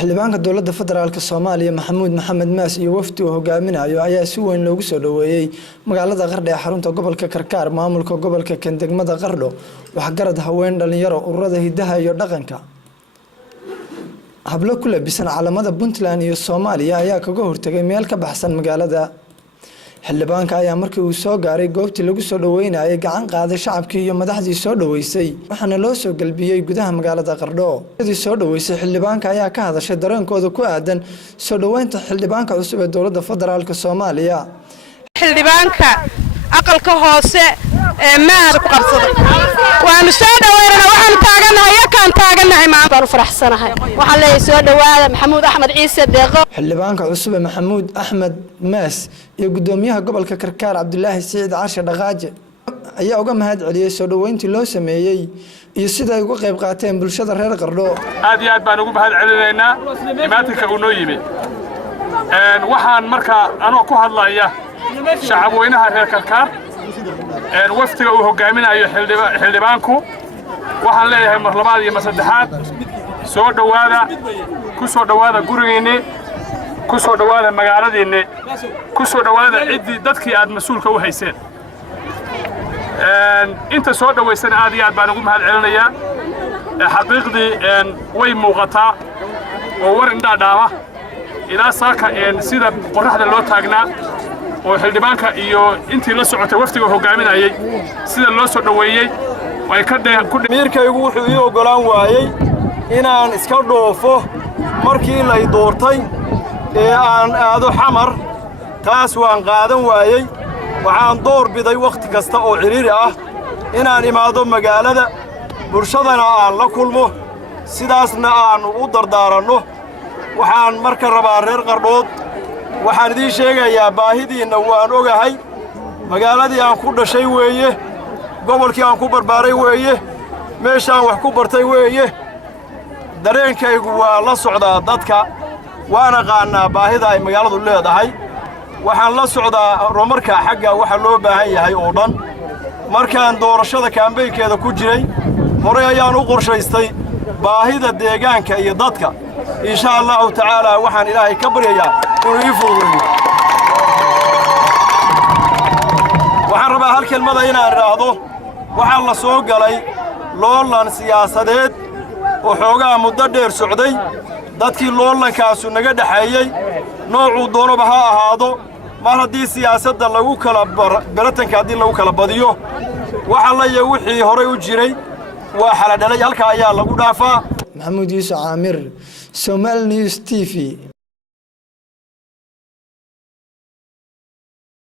xildhibaanka dowladda federaalka Soomaaliya Maxamuud Maxamed Maas iyo wafdi uu hogaaminayo ayaa si weyn loogu soo dhaweeyay magaalada Qardho ee xarunta gobolka Karkaar maamulka gobolka Kendegmada Qardho wax garad haween dhalinyaro ururada hidaha iyo dhaqanka hablo ku labisan calamada Puntland iyo Soomaaliya ayaa kaga hortagay meel ka baxsan magaalada xildhibaanka ayaa markii uu soo gaaray goobtii lagu soo dhaweynayay gacan qaaday shacabkii iyo madaxdii soo dhaweysay waxaana loo soo galbiyay gudaha magaalada Qardho sidii soo dhaweysay xildhibaanka ayaa ka hadashay dareenkooda ku aadan soo dhaweynta xildhibaanka cusub ee dowladda federaalka Soomaaliya xildhibaanka aqalka hoose ee maar ku qabsaday waanu soo dhaweynaa waxaan taaganahay maanta baan faraxsanahay waxaan leeyahay soo dhawaada Maxamuud Axmed Ciise Deeqo xildhibaanka cusub ee Maxamuud Axmed Maas iyo gudoomiyaha gobolka Karkaar Cabdullaahi Saciid Caashe Dhaqaaje ayaa uga mahad celiyay soo dhaweyntii loo sameeyay iyo sida ay uga qayb qaateen bulshada reer Qardho aad iyo aad baan ugu mahad celinaynaa imaatinka uu noo yimid waxaan marka anoo ku hadlaya shacab weynaha reer Karkaar waftiga uu hogaaminayo xildhibaanku waxaan leeyahay mar labaad iyo mar saddexaad soo dhawaada ku soo dhawaada gurigeena ku soo dhawaada magaaladeena ku soo dhawaada cidii dadkii aad mas'uulka u hayseen inta soo dhaweysana aad iyo aad baan ugu mahad celinayaa xaqiiqdii way muuqataa oo war indha dhaama ilaa saaka sida qorraxda loo taagnaa oo xildhibaanka iyo intii la socotay waftiga hogaaminayay sida loo soo dhaweeyay way ka miirkaygu wuxuu ii ogolaan waayay inaan iska dhoofo markii la doortay ee aan aado xamar taas waan qaadan waayay waxaan door biday waqti kasta oo ciriiri ah inaan imaado magaalada bulshadana aan la kulmo sidaasna aan u dardaaranno waxaan marka rabaa reer Qardhood waxaan idin sheegayaa baahidiina waan ogahay magaaladii aan ku dhashay weeye gobolkii aan ku barbaaray weeye meeshaan wax ku bartay weeye dareenkaygu waa la socdaa dadka waana qaannaa baahida ay magaaladu leedahay waxaan la socdaa horumarka xagga waxa loo baahan yahay oo dhan markaan doorashada kaambeynkeeda ku jiray hore ayaan u qorshaystay baahida deegaanka iyo dadka insha allahu tacaala waxaan ilaahay ka baryayaa inuu ii fududeeyo waxaan rabaa hal kelmada inaan idhaahdo waxaa la soo galay loolan siyaasadeed oo xoogaa muddo dheer socday dadkii loolankaasu naga dhaxeeyey noocuu doonaba ha ahaado mar haddii siyaasadda lagu kala baratanka haddii lagu kala badiyo waxa la iyo wixii horay u jiray waa xaladhalay halka ayaa lagu dhaafaa Maxamuud Yuusuf Caamir Somali News TV